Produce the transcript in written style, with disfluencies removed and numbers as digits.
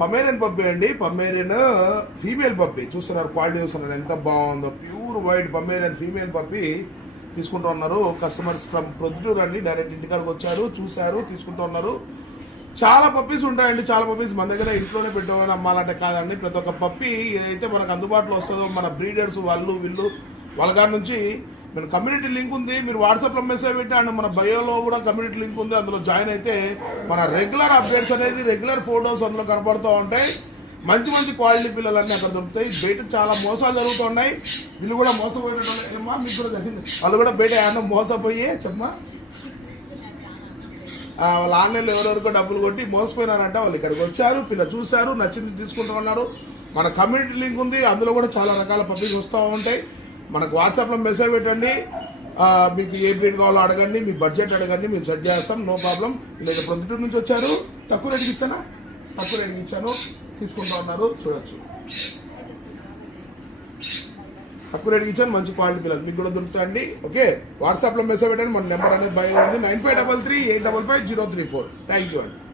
Pomeranian పప్పి అండి. Pomeranian female పప్పి చూస్తున్నారు, quality చూస్తున్నారు ఎంత బాగుందో. Pure white Pomeranian female puppy తీసుకుంటూ ఉన్నారు. కస్టమర్స్ ఫ్రమ్ ప్రొద్దుటూరు అండి, డైరెక్ట్ ఇంటికాడికి వచ్చారు, చూశారు, తీసుకుంటూ ఉన్నారు. చాలా పప్పీస్ ఉంటాయండి, చాలా పప్పీస్ మన దగ్గర ఇంట్లోనే పెట్టుకోవాలని అమ్మాలంటే కాదండి. ప్రతి ఒక్క పప్పి ఏదైతే మనకు అందుబాటులో వస్తుందో మన బ్రీడర్స్ వాళ్ళు వీళ్ళు వాళ్ళ గారి నుంచి మన కమ్యూనిటీ లింక్ ఉంది, మీరు వాట్సాప్లో మెసేజ్ పెట్టండి. మన బయోలో కూడా కమ్యూనిటీ లింక్ ఉంది, అందులో జాయిన్ అయితే మన రెగ్యులర్ అప్డేట్స్ అనేది రెగ్యులర్ ఫొటోస్ అందులో కనపడుతూ ఉంటాయి. మంచి మంచి క్వాలిటీ పిల్లలన్నీ అక్కడ దొరుకుతాయి. బయట చాలా మోసాలు జరుగుతున్నాయి, వీళ్ళు కూడా మోసపోయేటమ్మా, మీకు కూడా జరిగింది. వాళ్ళు కూడా బయట ఏమన్నా మోసపోయి చెప్పమ్మా, వాళ్ళు ఆన్లైన్లో ఎవరెవరికో డబ్బులు కొట్టి మోసపోయినారంట. వాళ్ళు ఇక్కడికి వచ్చారు, పిల్ల చూశారు, నచ్చింది తీసుకుంటూ ఉన్నారు. మన కమ్యూనిటీ లింక్ ఉంది, అందులో కూడా చాలా రకాల పప్పీస్ వస్తూ ఉంటాయి. మనకు వాట్సాప్లో మెసేజ్ పెట్టండి, మీకు ఏ బ్రీడ్ కావాలో అడగండి, మీ బడ్జెట్ అడగండి, మేము సెట్ చేస్తాం, నో ప్రాబ్లం. వీళ్ళు ప్రొద్దుటూరు నుంచి వచ్చారు, తక్కువ రేటుకి ఇచ్చానా, తక్కువ రేటుకి ఇచ్చాను, తీసుకుంటూ ఉన్నారు. చూడొచ్చు, తక్కువ రేటుకి ఇచ్చాను, మంచి క్వాలిటీ పిల్లలు మీకు కూడా దొరుకుతాయండి. ఓకే, వాట్సాప్లో మెసేజ్ పెట్టండి. మన నెంబర్ అనేది బయో ఉంది 9533 855 034. థ్యాంక్ యూ అండి.